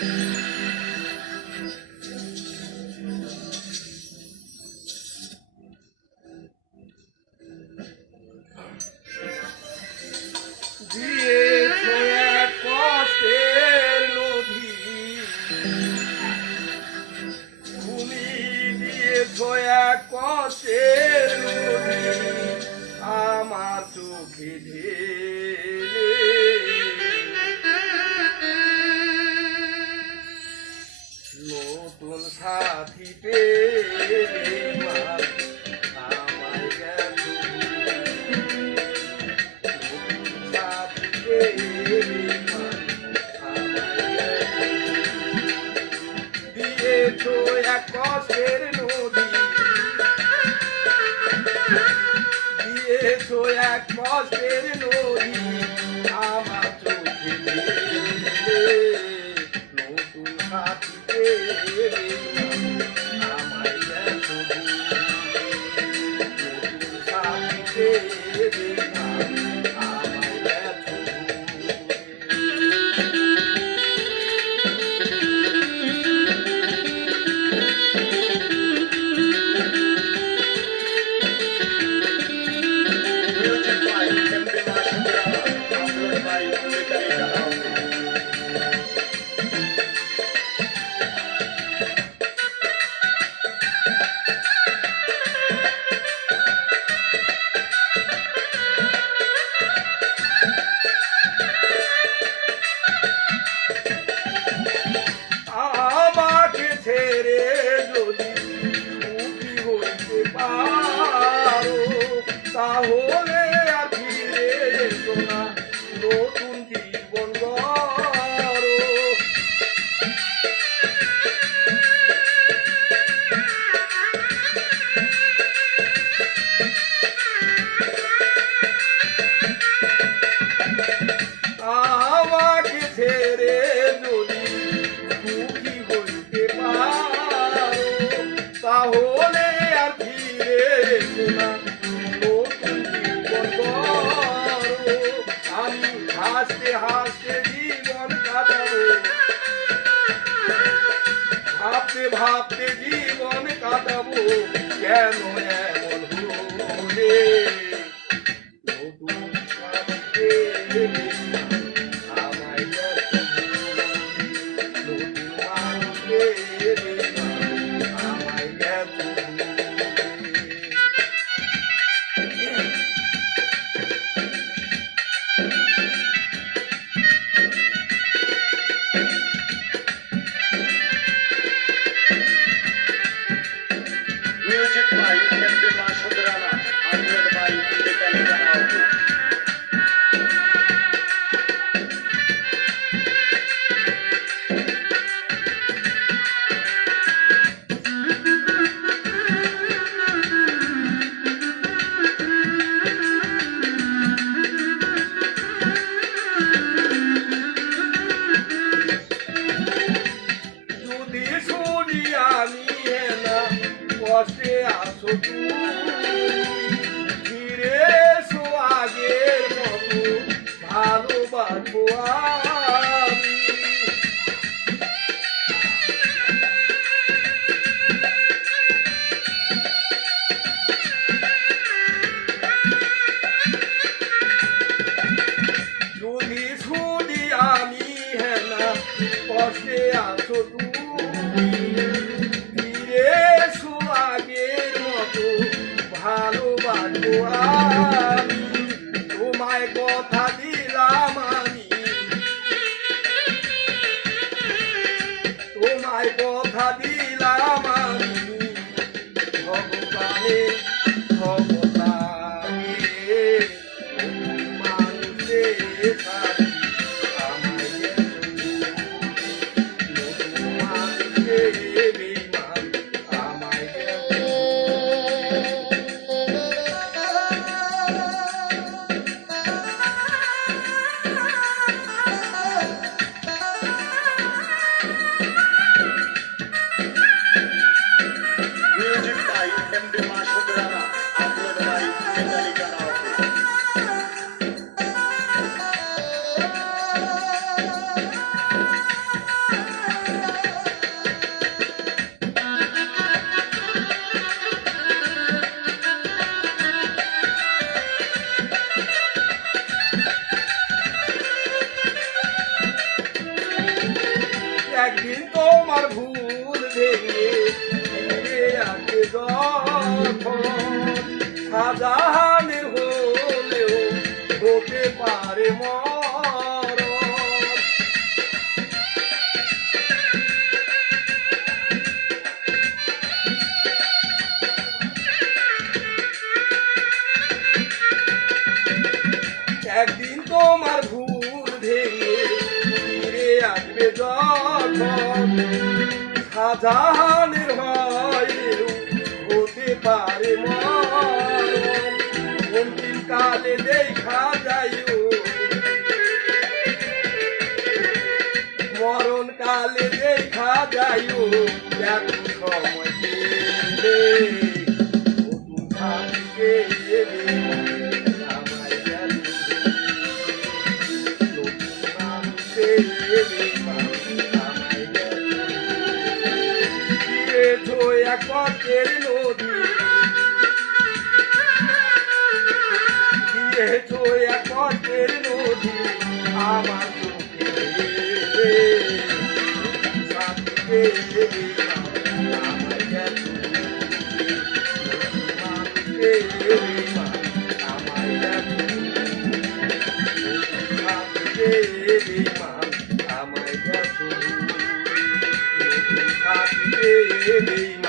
দিয়েছো এক কষ্টের নদী, তুমি দিয়েছো এক কষ্টের নদী আমার চোখে ঢেলে। নতুন সাথী পেয়ে আমায় গেছো, দিয়েছো এক কষ্টের নদী, দিয়েছো এক কষ্টের নদী আমার চোখে ঢেলে। নতুন সাথী পেয়ে আমায় গেছো, নতুন সাথী পেয়ে আমায় গেছো। আমাকে ছেড়ে যদি সুখী হইতে পারো, তাহলে আর ফিরে এসো না, নতুন জীবন গড়ো। আমাকে ছেড়ে যদি সুখী হইতে পারো, তাহলে আর ফিরে এসো না, নতুন জীবন গড়ো। আমি হাসতে হাসতে জীবন কাটাবো, ভাবতে ভাবতে জীবন কাটাবো, কেন এমন হলে। নতুন সাথী পেয়ে আমায় গেছো, নতুন মানুষ পেয়ে আমায় গেছো। Music by Captain Mashudrana, arranged by Independent Audio. যদি শুনি আমি না কষ্টে আছো তুমি, ফিরে এসো আগের মতো, ভালোবাসবো আমি। যদি শুনি আমি না কষ্টে আছো তুমি, ফিরে এসো আগের মতো, ভালোবাসবো আমি। তোমায় কথা দিলাম আমি, তোমায় কথা দিলাম আমি, ভগবানের ক্ষমতায় মানুষের সাথে আমায় গেছো, নতুন মানুষের বেঈমান আমায় গেছো। একদিন তোমার ভুল ভেঙে ফিরে আসবে যখন শাহজাহানের হলেও হতে পারে মরণ। একদিন তোমার ভুল ভেঙে ফিরে আসবে যখন শাহজাহানের হয়েও হতে পারে মরণ। অন্তিম কালে দেখা যাইও মরণ কালে দেখা যাইও এত সময় পেলে নতুন সাথীকে এলে আমায় গেল নতুন মানুষে এলে আমায় গেল দিয়েছো এক পথের নদী দিয়েছো এক পথের নদী আমার চোখে এলে সাথীকে এলে আমায় গেল মানুষে এলে আমায় গেল সাথীকে এলে আমায় গেল নতুন সাথীকে এলে